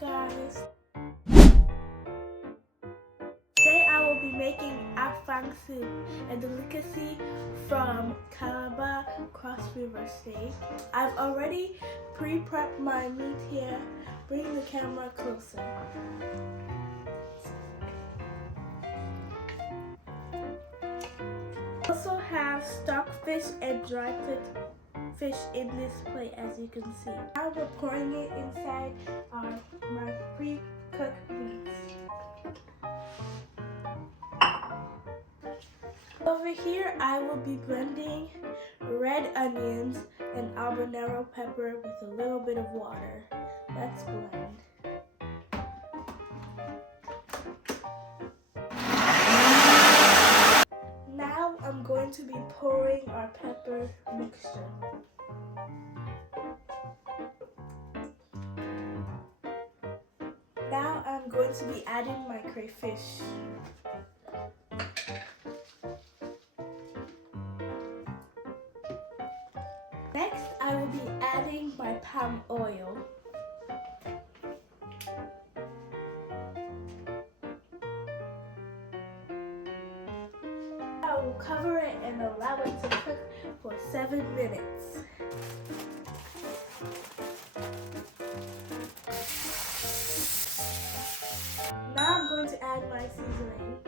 guys. Today I will be making Afang Soup, a delicacy from Calabar Cross River State. I've already pre-prepped my meat here. Bring the camera closer. I also have stockfish and dry fish in this plate, as you can see. Now we're pouring it inside my pre-cooked meats. Over here, I will be blending red onions and Albenero pepper with a little bit of water. Let's blend. Now I'm going to be pouring our pepper mixture. Now I'm going to be adding my crayfish. Next, I will be adding my palm oil. I will cover it and allow it to cook for 7 minutes. Now I'm going to add my seasoning.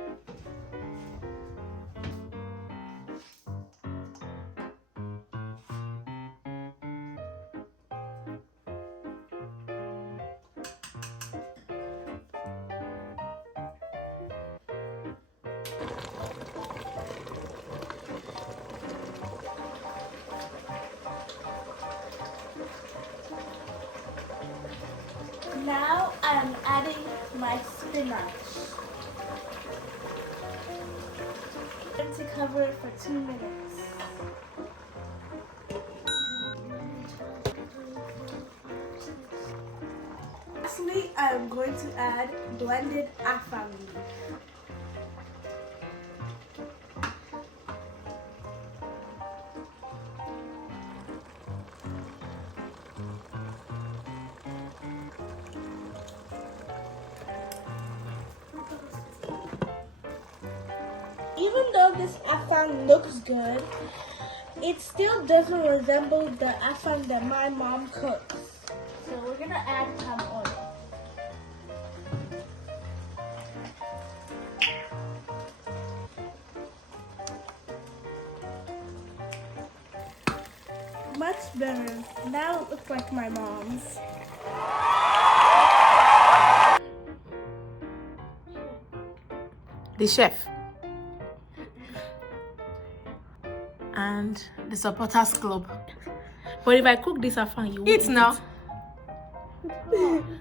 Now I'm adding my spinach. I'm going to cover it for 2 minutes. Lastly, I'm going to add blended afang leaf. Even though this afang looks good, it still doesn't resemble the afang that my mom cooks. So we're gonna add palm oil. Much better. Now it looks like my mom's. The chef and the supporters club. But if I cook this afang, you eat now.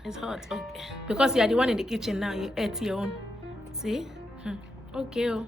It's hot, okay. Because you are the one in the kitchen now, you ate your own. See? Okay.